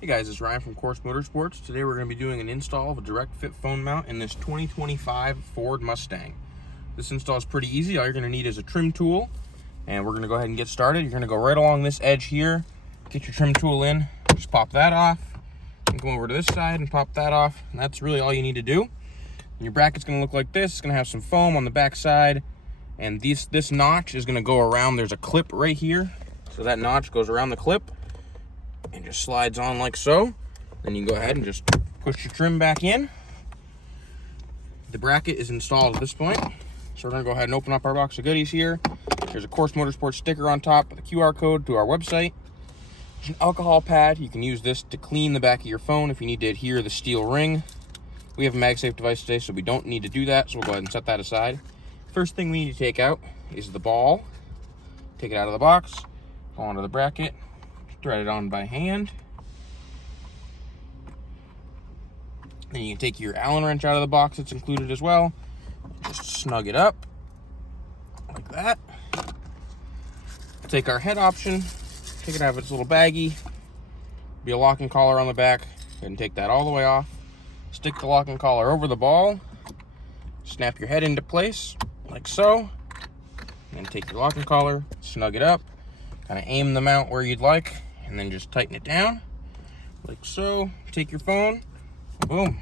Hey guys, it's Ryan from Course Motorsports. Today we're going to be doing an install of a direct fit phone mount in this 2025 Ford Mustang. This install is pretty easy. All you're going to need is a trim tool, and we're going to go ahead and get started. You're going to go right along this edge here, get your trim tool in, just pop that off, and come over to this side and pop that off, and that's really all you need to do. And your bracket's going to look like this. It's going to have some foam on the back side, and this notch is going to go around. There's a clip right here, so that notch goes around the clip and just slides on like so. Then you can go ahead and just push your trim back in. The bracket is installed at this point, so we're gonna go ahead and open up our box of goodies here. There's a Course Motorsports sticker on top with a QR code to our website. There's an alcohol pad. You can use this to clean the back of your phone if you need to adhere the steel ring. We have a MagSafe device today, so we don't need to do that, so we'll go ahead and set that aside. First thing we need to take out is the ball. Take it out of the box, go onto the bracket, thread it on by hand. Then you can take your Allen wrench out of the box that's included as well. Just snug it up like that. Take our head option, take it out of its little baggie. Be a locking collar on the back. Go ahead and take that all the way off. Stick the locking collar over the ball. Snap your head into place like so. And take your locking collar, snug it up, kind of aim the mount where you'd like, and then just tighten it down like so. Take your phone, boom,